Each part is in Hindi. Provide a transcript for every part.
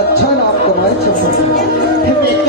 अच्छा नाम कमाए चंपा।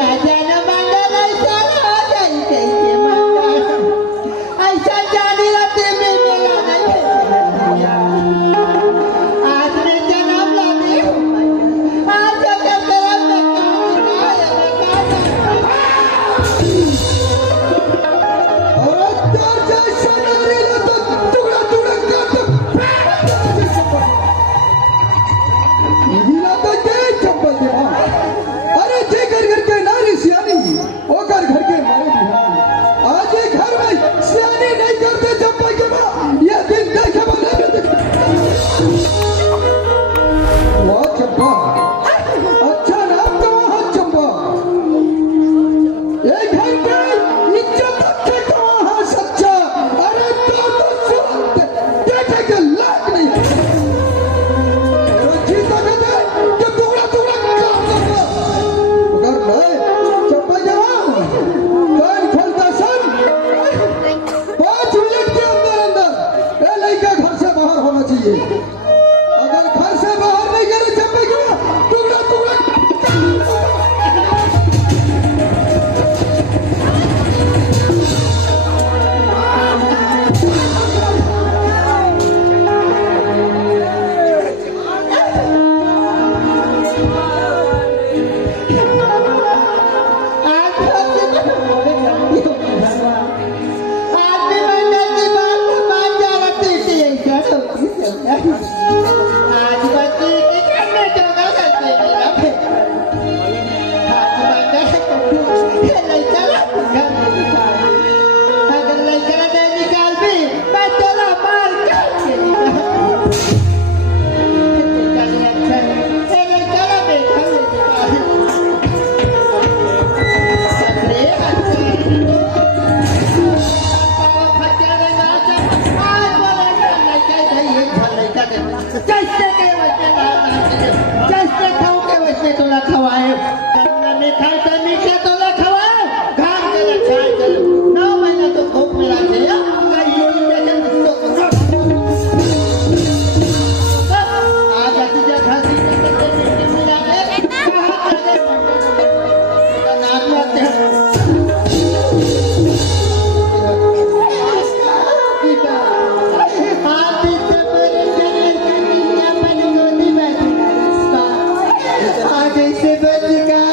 जैसे बच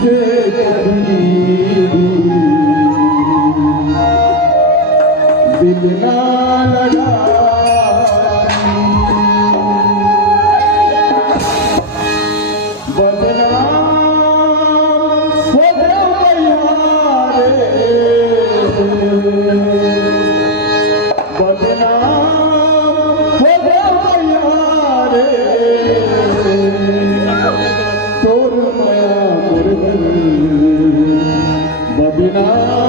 तुझसे कभी दिल ना लगा बदनाम हो गया रे बदनाम हो गया रे तोर माया मुरगल बदनाम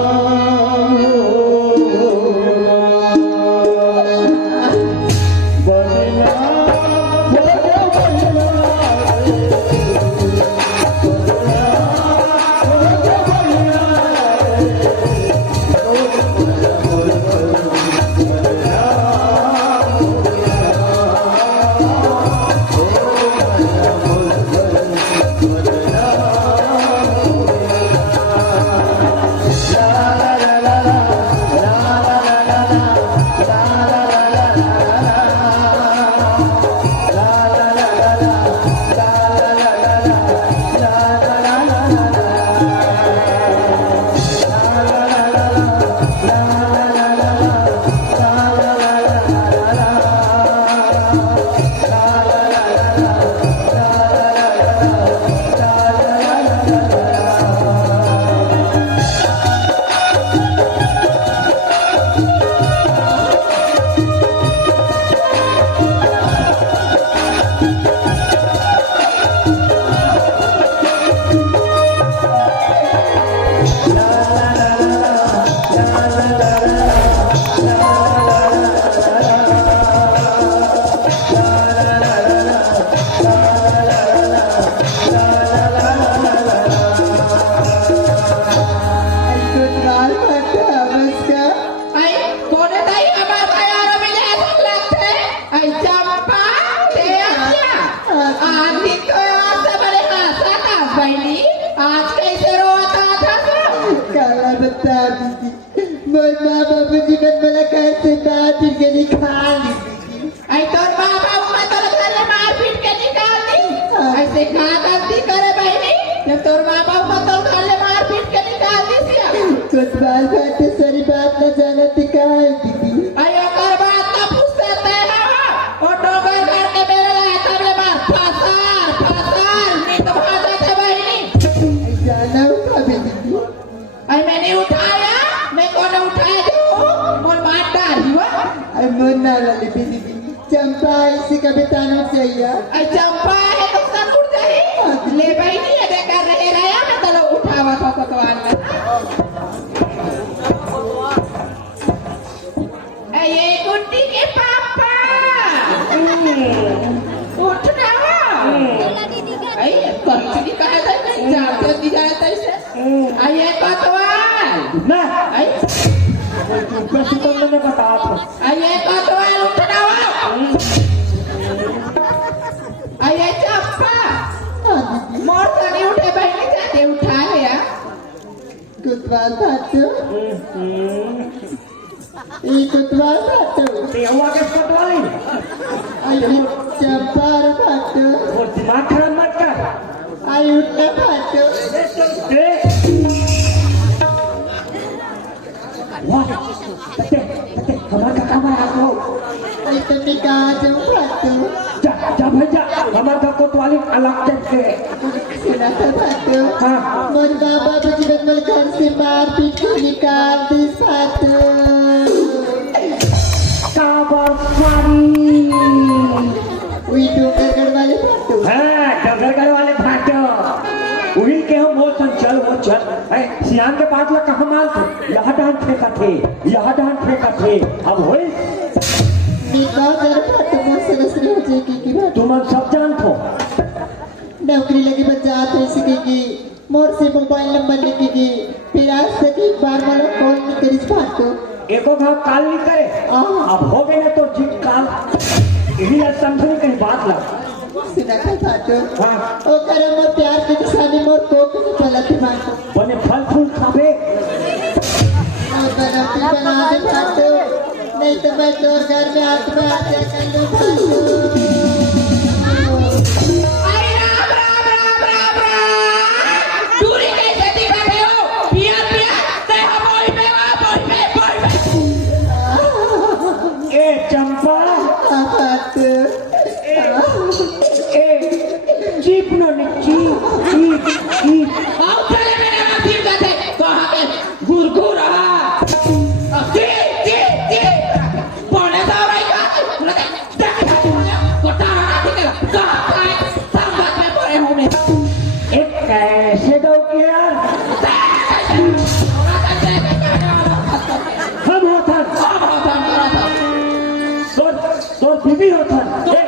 मोर माँ बाबू जीवन मला घर से बाहर फिर के निकाल दी आई तोर माँ बाबू मैं तोर घर में मार पीट के निकाल दी ऐसे का गलती करे बहनी जब तोर माँ बाबू को तोर घर में मार पीट के निकाल दी सिया कुछ बाल बातें सारी बात न जानती का है दीदी आई ओकर बात ना पूछते थे हवा ओ डोगर करके मेरे लाए तबले मार फासार नींद भागा थे बहनी जाना होगा दीदी आई मैंने उठाया मैं कौन उठाया जो मोर मार डाली हुआ आई मोर ना लली दीदी चंपा इसी का बताना चाहिए आई चंपा है तो सब उठ जाए ले बहनी ये देखा रहे रहा मैं तलो उठावा था तो आना ये गुड्डी के पापा उठना आई कंचनी कहा था नहीं जाते दिया था इसे आई ये कोतवाल ना आई कैसे तो मैंने बताया था आई ये कोतवाल उठना आई ये चप्पा मोर तो नहीं उठे बहनी जाते उठा लिया कुतवाल भातो ये कुतवाल भातो ये हुआ के पटवाली आई चंपा भातो और दिमाग खराब मत कर आई उठना भातो वाह हमारा का काम है आपको आई तुमने कहा जब भातो जा जा भैया हमारा कोतवाली अलग से सुना था भातो हाँ मोर बाबा जीवन मल घर से मार पीट के निकाल दी भातो काबर पानी वही डोंगरगढ़ वाले भातो हाँ डगरगढ़ वाले भाटो वही के हम वो चल सियान के पास में कहाँ माल थे यहाँ डांट फेंका थे अब होई तुम सब जानते हो नौकरी लगी बच्चा सीखेगी मोर से मोबाइल नंबर लिखेगी फिर आज तक एक बार वाला कॉल नहीं करी भाटो एको भाव काल नहीं करे अब हो गए ना तो जीत काल यही समझने कहीं बात लग सुना था भाटो हाँ ओ करे मोर प्यार के निशानी मोर कोक नहीं चला थी भाटो बने फल फूल खावे और बना दे भाटो नहीं तो मैं तोर घर में हाथ में हाथ कर लो भाटो आई राम दूरी बीवी होता नहीं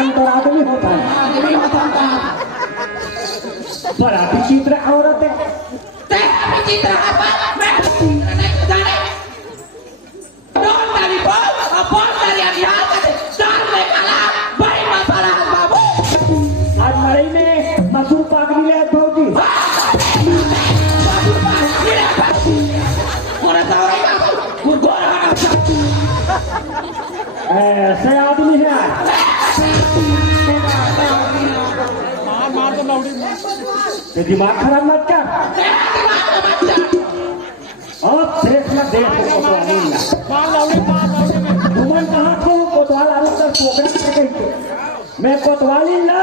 अंतर आदमी होता है आदमी होता का बड़ा विचित्र औरत है ते विचित्र apa मैं नहीं जाने don dari bos apa dari dia kata चार में काला बड़ी मसाला है बाबू आज मड़ई में मसूर पाक मिले है भौजी ऐसे आदमी है तो दिमाग खराब मत कर अब देखना देख तुमन कहाँ थो कोतवाल आलू कर प्रोग्राम से गई थे मैं कोतवाली ना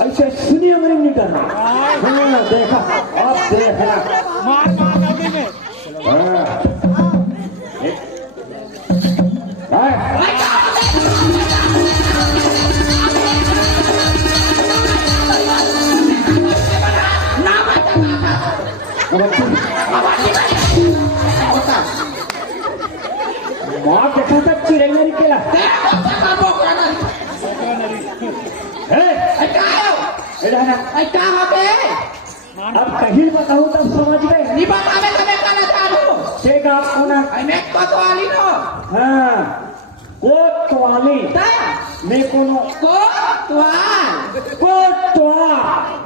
ऐसे सुनी अंग्रेजी नहीं करना हाँ देखा अब देखना माँ देखा था चिड़ैया निकला अब कहीं बताऊँ तब समझ गए ठीक आपको ना हाँ कोतवाली मैं कोनो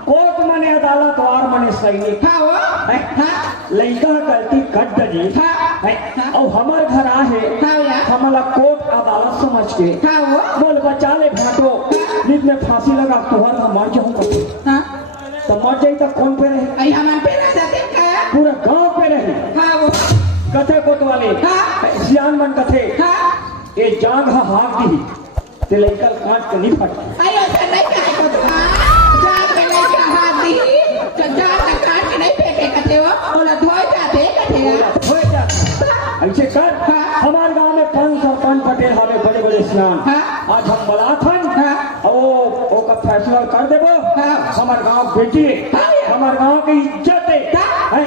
कोट माने अदालत वार माने सैनिक लड़का गलती कर दली और हमार घर आहे हमारा कोर्ट अदालत समझ के बोल बचा ले भाटो नित में फांसी लगा तुहर हम मर जाऊंगा तो मर जाई तो कौन पे रहे पूरा गांव पे रहे कथे कोतवाली सियान मन कथे ये जाग हाथ दी ते लड़का काट के नहीं फट ऐसे कर हमारे गांव में पंच सरपंच पटेल हमें बड़े बड़े स्नान आज हम बलाथन ओ का फैसला कर देबो हमारे गांव बेटी हमारे गांव की इज्जत है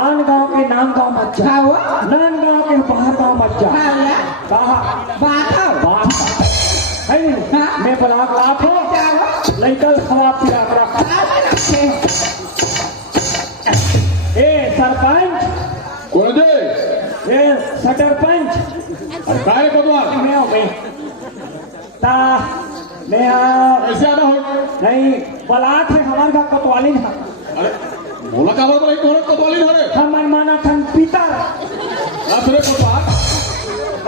आन गांव के नाम गांव मत जा नान गांव के बाहर गांव मत जा कहा बात है मैं बलाक लाख हो लड़का हवा पिला रखा ए सरपंच कौन दे ये सरपंच अरे काय कोतवाल मैं ता मैं ऐसे आना हो नहीं बलात है हमारे का कोतवाली था अरे बोला का बात नहीं तोरे कोतवाली धरे हमन माना थन पिता अरे कोतवाल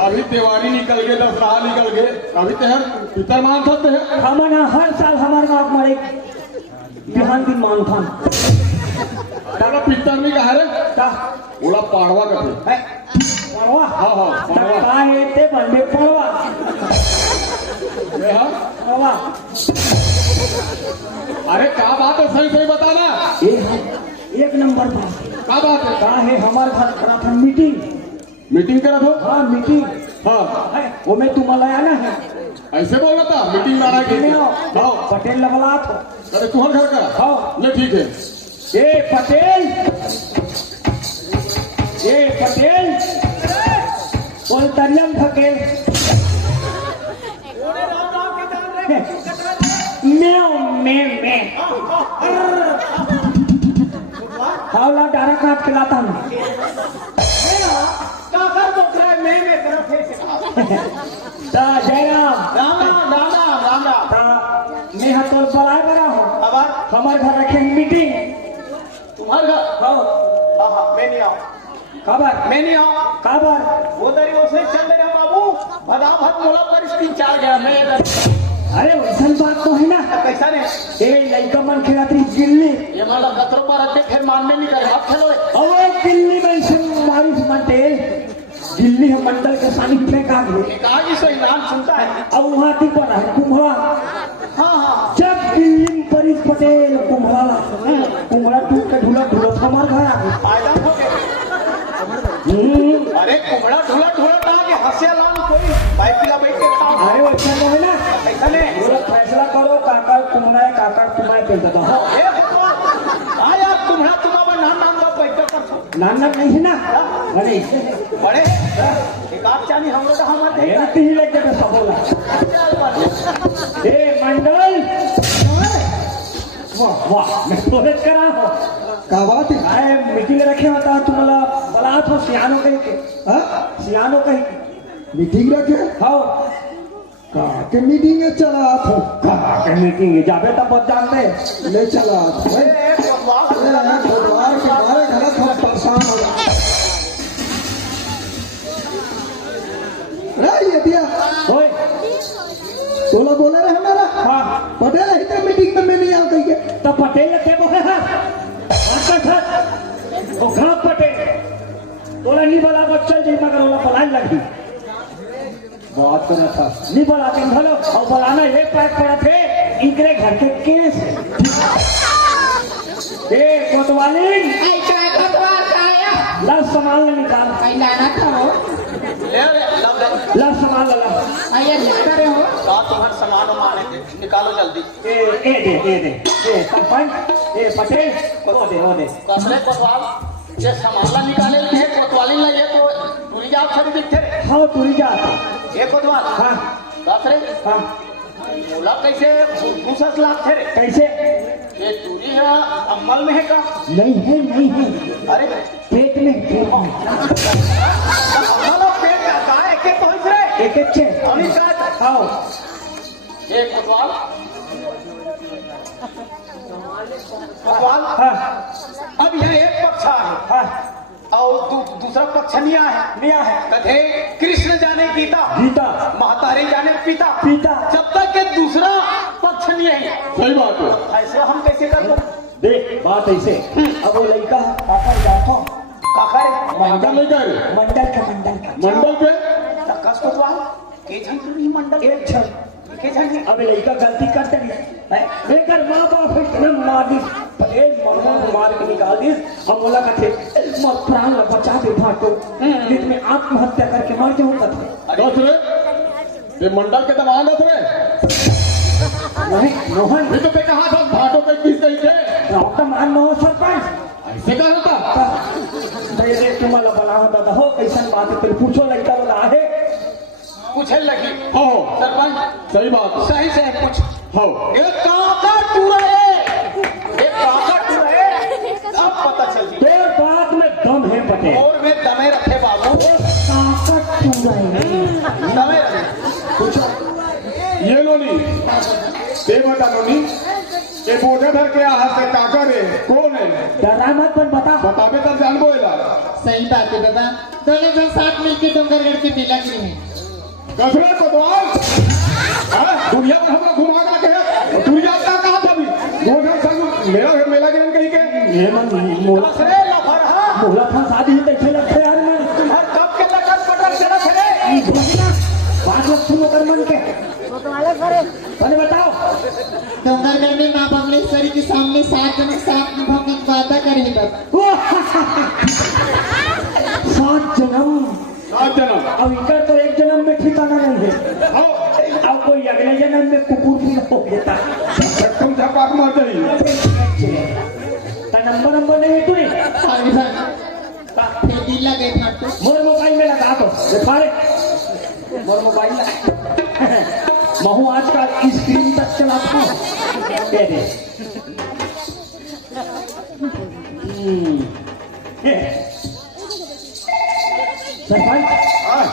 अभी त्योहारी निकल गए दशहरा निकल गए अभी तेहर पितर मान सकते हैं हमन हर साल हमारे गांव में एक बिहान दिन मानथन दादा पितर नहीं कहा रे ता बोला पाड़वा कथे पड़वा हाँ हाँ पाड़वा का है ते बंदे पड़वा ये हाँ पड़वा अरे क्या बात है सही सही बताना एक नंबर बात क्या बात है का है हमारे घर करा था मीटिंग मीटिंग करा दो हाँ मीटिंग हाँ है वो मैं तुम्हारा आना है ऐसे बोल रहा था मीटिंग में आना है हाँ पटेल लबलात हो अरे तुम्हारे घर का हाँ नहीं ठीक है ए पटेल बोल तरियम थके मैं हावला डारा काट के लाता हूँ जयराम मैं हाथों बड़ाए बड़ा हूँ हमारे घर रखे मीटिंग तुम्हारे घर हाँ मैं नहीं आऊँ खबर मैं नहीं आऊँ खबर वो तरीकों से चल रहा बाबू भदाभद मोला परिस्थिति चाल गया मैं इधर अरे वैसा बात तो है ना कैसा ने ए लड़का मन खेलाती गिल्ली ये माला गतरों पर रखे फिर मानने नहीं करे आप खेलो और गिल्ली में से मारी मानते दिल्ली है मंडल के सानी में का कहा कि सही नाम सुनता है अब वहाँ थी पर है कुम्हड़ा हाँ हाँ जब दिल्ली में परीस पटेल कुम्हड़ा टूट के ढूला हमारे घर आ गए फायदा हो गया अरे कुमड़ा ढोला कहा कि हंसिया लाल कोई भाई पिला बैठ के खाओ अरे वैसा नहीं है ना ऐसा नहीं पूरा फैसला करो काका कुम्हड़ा है काका तुम्हारे पे देता हूँ ए भगवान हाँ यार तुम्हारा तुम्हारा नाम नाम का बैठ कर नाम नहीं है ना अरे बड़े एक आप जानी हम लोग हम ये तीन लेके मैं सब बोला ए मंडल वाह वाह मैं तोरेज करा हूँ का बात है आए मीटिंग रखे होता तुम्हाला बला तो सियानो कहीं के हाँ? सियानो कहीं मीटिंग रखे हाँ का के मीटिंग में चला था कहा के मीटिंग जाबे तब बहुत जानते ले चला था गुरुवार के मारे गलत हम परेशान हो गए ये दिया ओए तो लोग बोले रहे हमारा हाँ पटेल ही तो मीटिंग में मैं नहीं आ गई है तो पटेल के बोले हाँ आता था वो घाट पटेल तोला नहीं बोला बच्चा जी मगर वो पलान लगी बात करना था नहीं बोला तुम भलो और बोलाना ये पैक पड़ा थे इनके घर के केस ए कोतवाली आई का कटवार का आया लव सामान ले निकाल आई लाना था हो ले लब लव सामान ले ला आया लेकर रहे हो तुम्हारे सामान माने थे निकालो जल्दी ए दे ए सरपंच ए पटेल वो दे कसरे कोतवाल ये सामान निकाले लिए कोतवाली ले ये तो पूरी जाप छड़ी दिखते रे हाँ तू ही जा ये कोतवाल हाँ कसरे हाँ बोला कैसे दूसरा लाख थे रे कैसे ये दूरी है अमल में है का नहीं है अरे पेट में अमल और पेट का कहा एक एक पहुंच रहे एक एक छे अभी का आओ ये कोतवाल कोतवाल हाँ अब यह एक पक्ष है हाँ और दूसरा पक्ष निया है लिया है कथे कृष्ण जाने गीता गीता महतारी जाने पिता पिता जब तक के दूसरा पक्ष नहीं है सही बात है ऐसे हम कैसे कर दो देख बात ऐसे अब वो लड़का पापा जातो काका रे मंडल नहीं कर मंडल का मंडल पे कस को तो के झंझरी मंडल एक क्षण के झंझरी अब लड़का गलती करते नहीं लेकर माँ बाप इतने मार दी पटेल मामा को मार के निकाल दी हम बोला कथे मत प्राण ला बचा दे भाटो लेकिन मैं आत्महत्या करके मर जाऊंगा दस रे ये मंडल के दबान दस रे नहीं मोहन ये तो पे कहा था भाटो पे किस कही थे डॉक्टर मान नो सरपंच ऐसे कहा था मेरे तुम्हारा बना होता हो कैसन बात है पूछो लड़का बोला है पूछे लगी हो सरपंच सही बात है सही से कुछ हो एक काका टूरा है अब पता चल गई तेरे बात में दम है पटेल और वे दमे रखे बाबू दमे रखे ये लोनी ते बता लोनी ये बोझे धर के हाथ से काका रे कौन है डरा मत पर बता बताबे तब जान बोला सही बात है बाबा दोनों जन साथ मिलकर डोंगरगढ़ के मेला गिरे हैं कसरे कोतवाल दुनिया पर हमरा घुमा के रखे दुनिया का कहा था भी बोझे संग मेला गिरन कहीं के ये मन मोला अरे लफड़ा मोला था शादी में कैसे लगते यार मैं हर कब के लगन पटक चला थे बात लोग सुनो कर मन के अरे बताओ डोंगरगढ़ में माँ बमलेश्वरी के सामने 7 जन साथ निभाने की वादा करे हैं बाबा 7 जन्म 7 जन्म अब इधर तो एक जन्म में ठिकाना नहीं है हो अब कोई अगले जन्म में कुकुर भी हो देता तुम झपाक मार दई नंबर नहीं तू अरे बाबा फिर दिल लगे फाटो मोर मोबाइल में लगा दो दिखारे मोर मोबाइल महू आजकल स्क्रीन तक चलाता हूँ दे दे सरपंच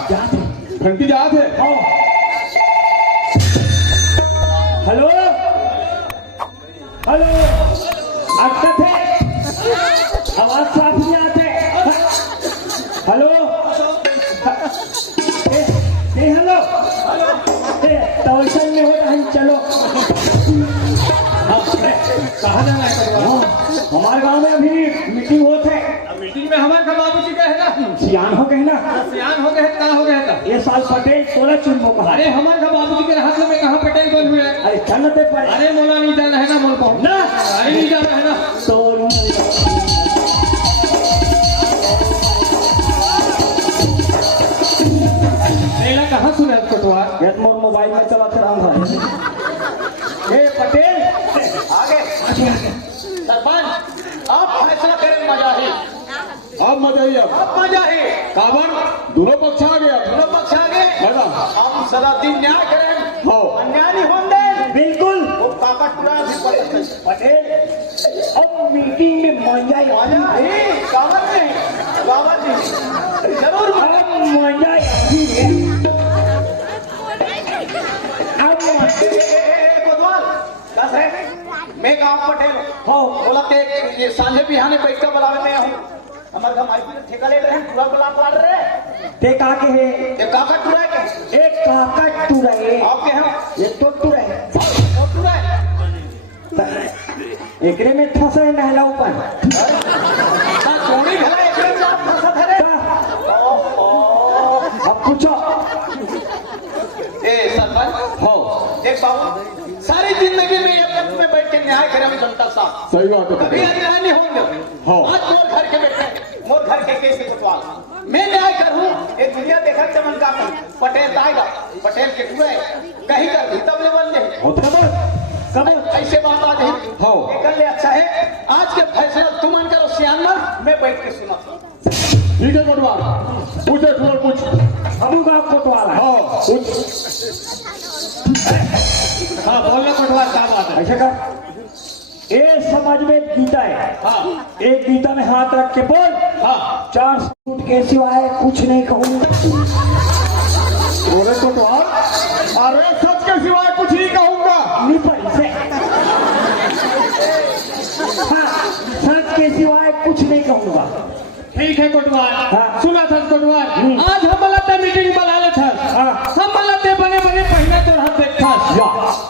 जाते घंटी जात है आओ हेलो हेलो अच्छा थे आवाज साफ नहीं आते हेलो हेलो टॉर्चन में हो रहा है चलो कहा जाना है हमारे गांव में अभी मीटिंग होते है मीटिंग में हमारे बाबूजी का है ना सियान हो गए ना सियान हो गए कहाँ हो गए था ये साल पटेल 16 चुनबो कहा अरे हमारे बाबूजी के हाथ में कहाँ पटेल बन हुए अरे चलते पर अरे मोला नहीं जाना है ना मोल पाओ ना अरे नहीं जाना है ना तो मेला कहाँ सुने कोतवाल ये मोर मोबाइल में चला रहा है ए पटेल आगे सरपंच अब फैसला करें मजा ही अब मजा ही अब मजा ही काबर दोनों पक्ष आ गया दोनों पक्ष सदा दिन न्याय करें हो अन्याय नहीं होने दें बिल्कुल वो काका टुरा भी पड़ता है पटेल अब मीटिंग में महंगाई आजा नहीं गावत नहीं जरूर अब महंगाई अभी है अब कोतवाल दस है मैं गांव पटेल हो बोला ते ये सांझे बिहाने बैठकर बुलावे में हूँ हमारे घर माइक में ठेका ले रहे हैं पूरा बुला रहे ते का के है ये काका टुरा के एक काका टूरा है आपके हैं ये तो टूरा है वो टुरा है एकरे में फंसे नहला ऊपर हाँ चोरी भला एक दिन आप फंसा था रे अब पूछो ए सरपंच हो देख बाबू सारी जिंदगी में ये पद में बैठ के न्याय करे हम जनता साहब सही बात है कभी पटेल अन्याय नहीं होंगे हाँ। आज मोर घर के बैठे मोर घर के कैसे कोतवाल मैं न्याय करूं ये दुनिया देखा चमन का पटेल आएगा पटेल के पूरा कहीं कर दी तब ले बन जाए हो खबर खबर ऐसे बात आ जाए हाँ। निकल ले अच्छा है आज के फैसला तुम मान करो सियानमर मैं बैठ के सुना ठीक है कोटवाल पूछे ठुर पूछ अबू का कोतवाल है हाँ पूछ हाँ बोलना कोतवाल क्या बात है ऐसे कर ए समाज में एक गीता है हाँ एक गीता में हाथ रख के बोल हाँ 4 फुट के सिवाय कुछ नहीं कहूंगा बोले कोटवाल अरे सच के सिवाय कुछ नहीं कहूंगा निपल से हाँ सच के सिवाय कुछ नहीं कहूंगा ठीक है कोटवाल हाँ। सुना था कोटवाल आज हम मलाते मीटिंग बुला ले था हाँ। हम मलाते बने बने पहले तो हाथ देखता या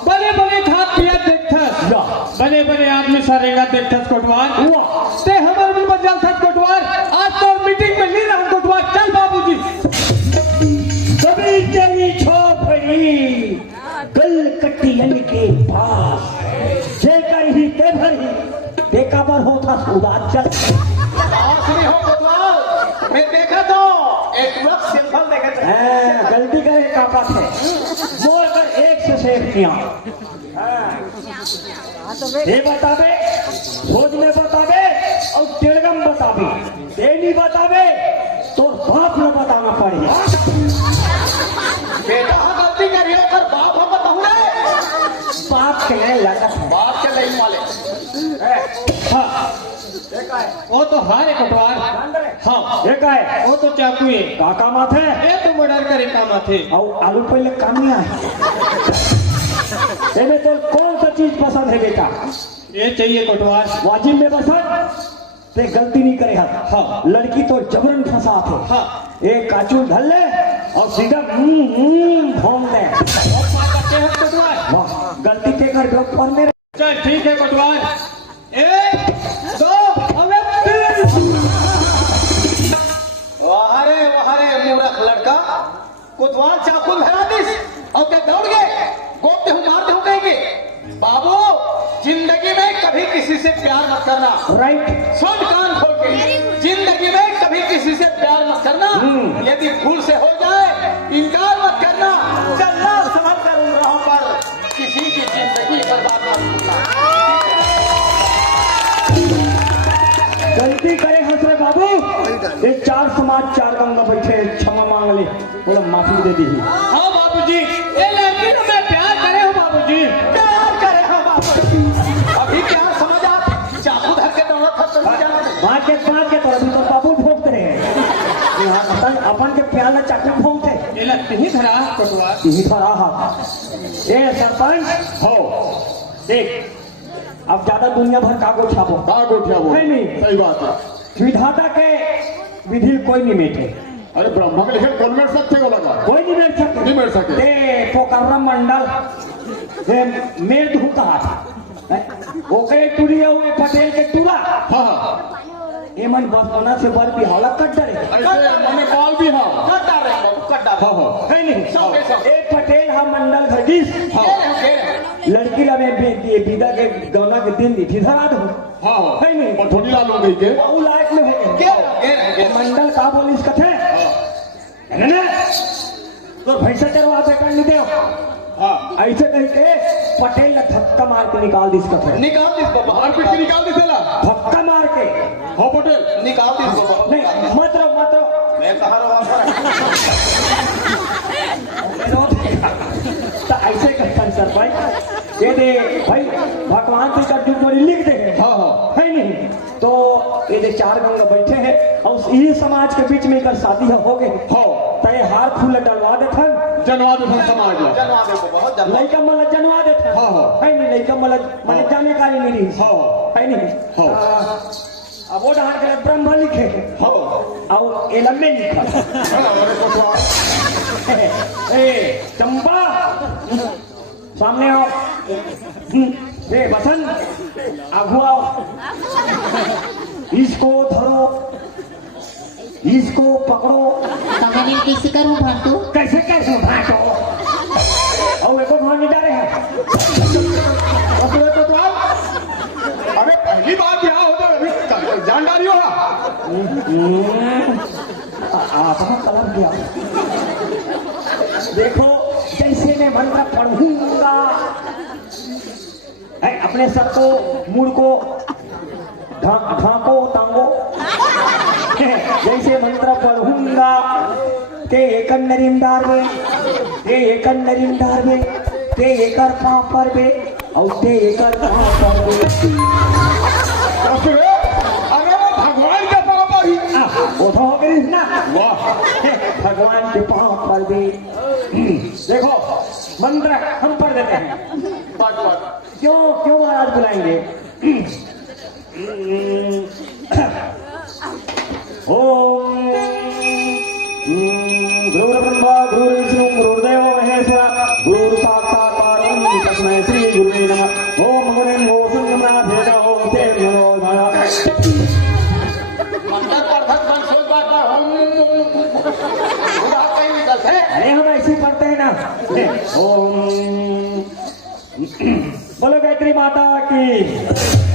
बने बने खाद पिया देखता या बने बने आदमी सरेगा देखता कोटवाल हुआ ते हमारे भी बदल था कोटवाल आज तो मीटिंग में नहीं रहा कोटवाल चल बाबूजी कभी तेरी छोपड़ी कलकतियन के पास जेकर ही ते भरी बेकाबर होता सुदार चल नहीं हो कोतवाल मैं देखा तो एक वक्त सिंपल देखा था हाँ, गलती करे का बात है बोल कर एक से शेख किया ये बतावे सोच में बतावे और टेलगम बतावे ये नहीं बतावे तो बाप ने बताना पड़ेगा बेटा हाँ गलती करिए पर बाप हम बताऊं रे बाप के लिए लगत है बाप के नहीं वाले हाँ वो तो हारे कोटवाल हाँ ये का है वो तो चाकू है काका माथे ये तो मर्डर करे काम थे और आलू पहले काम नहीं आए इनमें तो कौन सा चीज पसंद है बेटा ये चाहिए कोटवाल वाजिब में पसंद ते गलती नहीं करे हाथ हाँ। लड़की तो जबरन फंसा थे हाँ एक काचू धर ले और सीधा भोंग दे कोटवाल वाह गलती के कर दो पर मेरे चल ठीक है कोटवाल 1 2 अबे 3 वाहरे मूर्ख लड़का कोतवाल चाकू धरा दिस और क्या दौड़ गए गोपते हूँ मारते हूँ कहेंगे बाबू जिंदगी में कभी किसी से प्यार मत करना राइट सुन कान खोल के जिंदगी में कभी किसी से प्यार मत करना यदि भूल से हो जाए इनकार मत करना चलना संभल कर उन राहों पर किसी की जिंदगी बर्बाद मत करना गलती करे हंसरे बाबू ये 4 समाज 4 गंगा बैठे क्षमा मांग ले बोला माफी दे दी हाँ बाबूजी ये लड़की तो मैं प्यार करे हूँ बाबूजी प्यार करे हम बाबू अभी प्यार समझ आप चाकू धर के दौड़ा था तो नहीं जाना बात के तो अभी तो बाबू भोगते रहे अपन के प्यार में चाकू भोगते ये लगते ही धरा कोटवाल यही था रहा ये सरपंच हो देख अब ज्यादा दुनिया भर कागो छापो गोठिया बोल नहीं, नहीं। सही बात है विधाता के विधि कोई नहीं मेटे अरे ब्रह्मा के लेकिन कौन बैठ सकते को लगा कोई नहीं बैठ सकते नहीं बैठ सके। ये पोकर्रा मंडल ये मेर धू कहा था वो कहे टूरिया हुए पटेल के टूरा हाँ ये मन बना से बर भी हौला कट डरे ऐसे मैंने कॉल भी हाँ कट डाल रहे हैं कट डाल हाँ हाँ है नहीं सब। एक पटेल हम मंडल घटिस लड़की ला में विदा के गौना के दिन थी धरा दो हाँ हाँ है नहीं और थोड़ी लाल हो गई के वो लायक में है मंडल का बोली इस कथे है ना तो भैंसा चरवा पे कर नहीं दे हाँ ऐसे कह के पटेल ने धक्का मार के निकाल दी इस कथे निकाल दिस बाबा बाहर पीट के निकाल दी सेला धक्का मार के हाँ पटेल निकाल दिस बाबा नहीं मत रहो मैं कहा रहा ये दे भाई भगवान से कर जोड़ी लिख दे हाँ हाँ है नहीं तो ये दे 4 गंगा बैठे हैं और यही समाज के बीच में कर शादी हो गए हाँ तय हार फूल डलवा देथन जनवाद समाज ला जनवा देखो बहुत जनवा लड़का मतलब जनवा देथन हाँ, हाँ। है नहीं लड़का मतलब मैंने जाने का ही नहीं रही हाँ। है नहीं हाँ। अब वो डाल के ब्रह्म लिखे हाँ और एलम्बे लिखा अरे कोतवाल ए चंपा सामने आओ ए बसंत आगू आओ इसको धरो इसको पकड़ो मैंने किसी करूँ भाटू कैसे कैसे भाटो और एको भाग नहीं डाले हैं अरे कोतवाल अबे पहली बार क्या होता है अभी जानदारी होगा आपका कलम किया देखो जैसे मैं मंत्र पढ़ूंगा अपने सर को मूड को ढांको टांगो जैसे मंत्र पढ़ूंगा ते एकन नरिंदार में ते एकन नरिंदार में ते एकर पांव पर बे और ते एकर पांव पर बे अरे वो भगवान के पाँव पर ही वो तो हो गई ना वाह भगवान के पांव पर भी देखो मंत्र हम पढ़ देते हैं क्यों क्यों महाराज बुलाएंगे ओम गुरु ब्रह्मा गुरु विष्णु गुरुदेव महेश्वरा गुरु साक्षात परब्रह्म तस्मै श्री गुरुवे नमः ओम गुरुं गोविंदं नमः ओम ते नमो नमः मंत्र पढ़त बन सोच बात कहीं निकलते हैं अरे हम ऐसे ही पढ़ते हैं ना ओम बोलो गायत्री माता की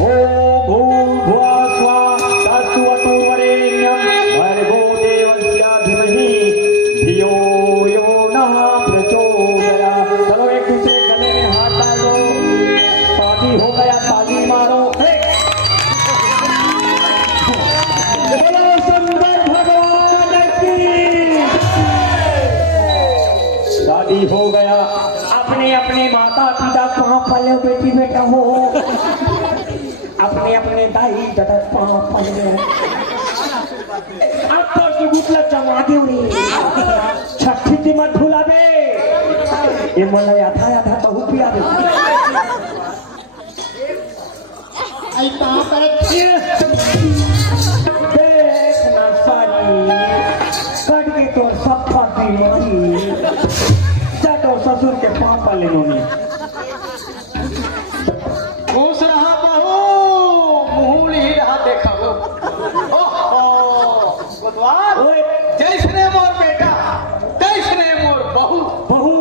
ओम भूर्भुवः स्वः तत्सवितुर्वरेण्यं भर्गो देवस्य धीमहि धियो यो नः प्रचोदयात् चलो एक दूसरे गले में हाथ डाल दो शादी हो गया ताली मारो बोलो शंकर भगवान की शादी हो गया अपने अपने माता पिता कहाँ पले बेटी बेटा हो अपने अपने दाई दादा कहाँ पले अब तो की गुटला चमा दे छठी ती मत भूला बे ये मला याथा याथा तो पिया दे आई पाँव पर देखना सारी कट के तो सफा बीमारी चट और ससुर के पाँव पर लेनोनी घूस रहा बहू मुंह ही रहा देखा वो कोतवाल ओए जैसने मोर बेटा तैसने मोर बहू बहू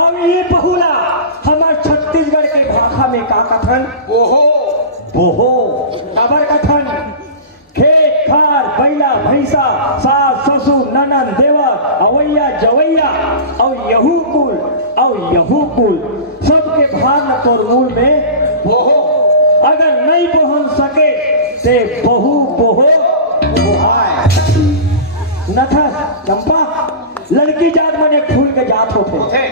अब ये बहुला हमार छत्तीसगढ़ के भाषा में का कथन ओहो बोहो तबर कथन खेत खार बैला भैंसा सास ससुर ननन देवर अवैया जवैया और यहू कुल सबके भाग तोर मूल में ओहो अगर नहीं पहुंच सके ते बहु बोहो बुहाय नथा चंपा लड़की जात मने फूल के जात होते थे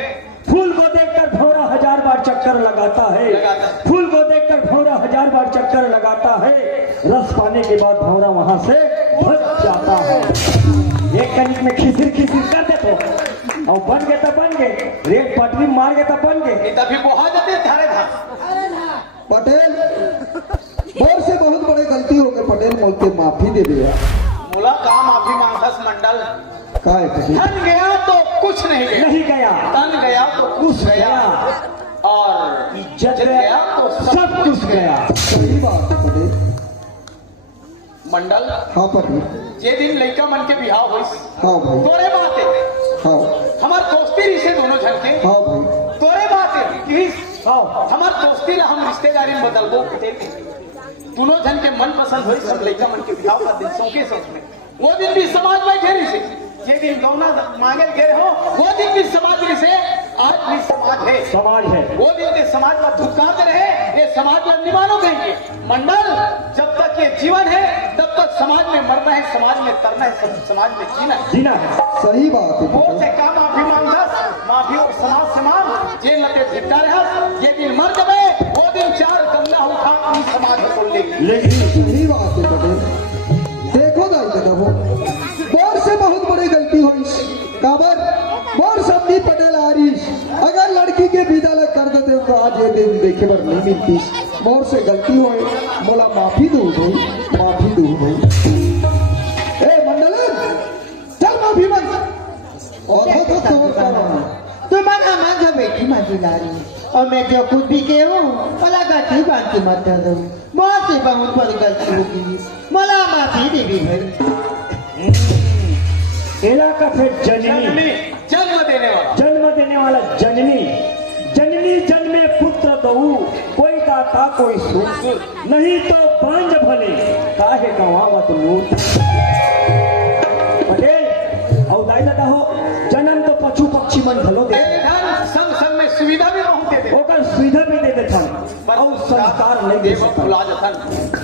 फूल को देखकर भौरा 1000 बार चक्कर लगाता है फूल को देखकर भौरा 1000 बार चक्कर लगाता है रस पाने के बाद भौरा वहां से भग जाता है एक कनिक में खिसिर कर दे तो और बन गए तो बन गए रेल पटरी मार गए तो बन गए तभी बोहा जाते थारे था पटेल मोर से बहुत बड़े गलती हो गए पटेल मोल के माफी दे दिया बोला का माफी मांगस मंडल का है पटेल धन गया तो कुछ नहीं गया नहीं गया धन गया तो कुछ गया और इज्जत गया गया तो सब कुछ गया सही बात है पटेल मंडल हाँ पटेल जे दिन लड़का मन के बिहाव हुई हाँ भाई तोरे बात है हाँ हमार दोस्ती रिश्ते दोनों झन के हाँ भाई तोरे बात है कि आओ हमार दोस्ती ला हम रिश्तेदारी में बदल दो दोनों जन के मन पसंद हुई सब लड़का मन के बिहाव का दिन सौके सोच में वो दिन भी समाज में घेरी से ये दिन गौना मांगे गए हो वो दिन भी समाज में से आज भी समाज है समाज है वो दिन के समाज का धुकाते रहे ये समाज में निमानो कहेंगे मंडल जब तक ये जीवन है तब तक समाज में मरना है समाज में करना है समाज में जीना है जीना है सही बात है वो पटेल से का माफी मांगस माफी समाज से मांग जेल लगे झिटका रहा ये दिन लेकिन सही बात है पटेल। देखो दाई दादा हो मोर से बहुत बड़ी गलती हुई काबर मोर सबनी पटेल आरिश अगर लड़की के विदा लग कर देते तो आज ये दिन देखे पर नहीं मिलती। मोर से गलती हुई बोला माफी दूँ भाई, माफी दूँ भाई। ए मंडलन चल माफी मांग और हो तो तोड़ करो। तुम्हारा मांझा बेटी माझी लारी और मैं जो कुछ भी के हूँ मला गाठी बांध के मत दो। बहुत से बहुत बड़ी गलती होगी, मला माफी देवी भाई। इलाका फिर जननी जन्म देने वाला जन्म देने वाला जननी जननी जन्मे पुत्र दऊ कोई दाता कोई सुख नहीं तो बांझ भले काहे गवावत लूट। पटेल और दाई दादा हो जन्म तो पशु पक्षी मन भलो दे धन संग संग में सुविधा भी बहुत दे दे ओकर सुविधा भी दे देथन और संस्कार नहीं दे सकता। भुला जतन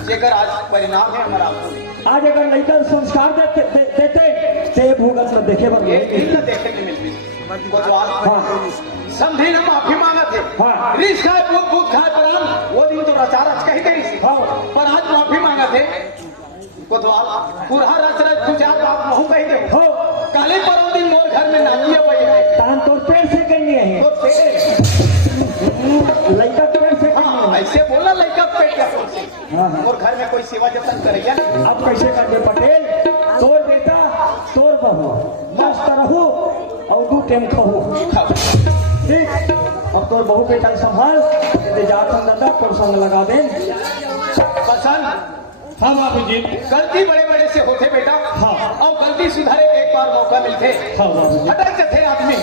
जेकर आज परिणाम है हमारा आपको आज अगर लड़का संस्कार देते ते भूगत में देखे बर ये नहीं दिन न देखने को मिलती कोतवाल हाँ समझी ना माफी मांगा थे हाँ। रिस खाए पूत पूत खाए परान वो दिन तो रचा रच कही गई थी हाँ। पर आज माफी मांगा थे कोतवाल पूरा रच रच तुझा बाप महू कही दे हो काले परों दिन मोर घर में नाचिए वही है तान तोड़ पेड़ से करनी है तो तेरे लड़का पेड़ से करनी हाँ है। ऐसे बोला लड़का पेट क्या हाँ, हाँ। मोर घर में कोई सेवा जतन करेगा अब कैसे करते पटेल तोर बेटा तोर बहू मस्त रहू और दू टेम खहू ठीक। अब तोर बहू बेटा संभाल यदि जातन दादा तोर संग लगा दे पसंद हाँ बाबू जी। गलती बड़े बड़े से होते बेटा हाँ। और गलती सुधारे के एक बार मौका मिलते हाँ बाबू जी। अटक थे आदमी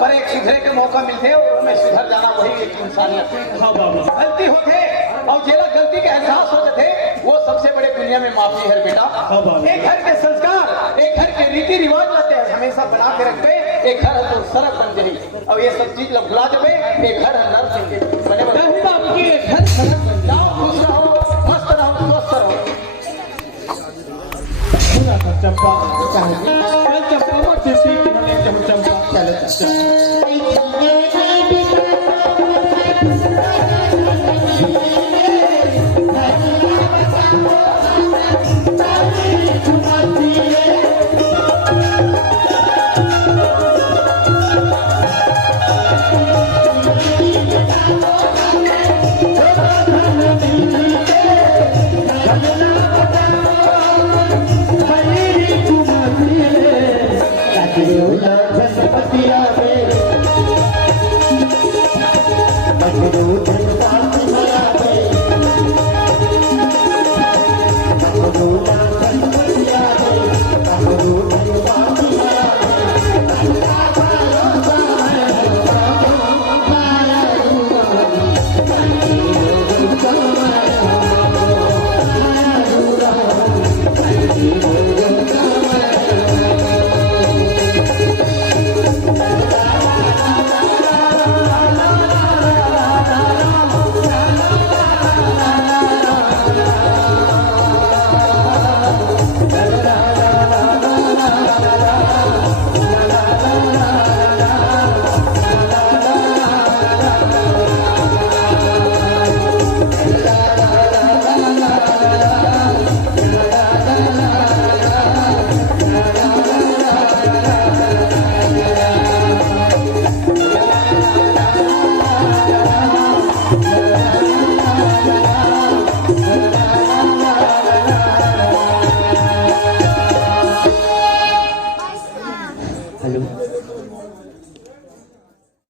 पर एक सुधरे के मौका मिलते और उनमें सुधर जाना वही एक इंसानियत है। हाँ बाबू जी। गलती होते और जेला गलती के एहसास होते थे वो सबसे बड़े दुनिया में माफी है बेटा। हाँ बाबू। एक घर के संस्कार एक घर के रीति रिवाज रहते हैं हमेशा बना के रखते एक घर है तो सड़क बन जाए और ये सब चीज लोग भुला देवे एक घर है नर सिंह बने आपकी घर सड़क बन जाओ खुश रहो मस्त रहो स्वस्थ रहो। चंपा चंपा मत चंपा पतिया में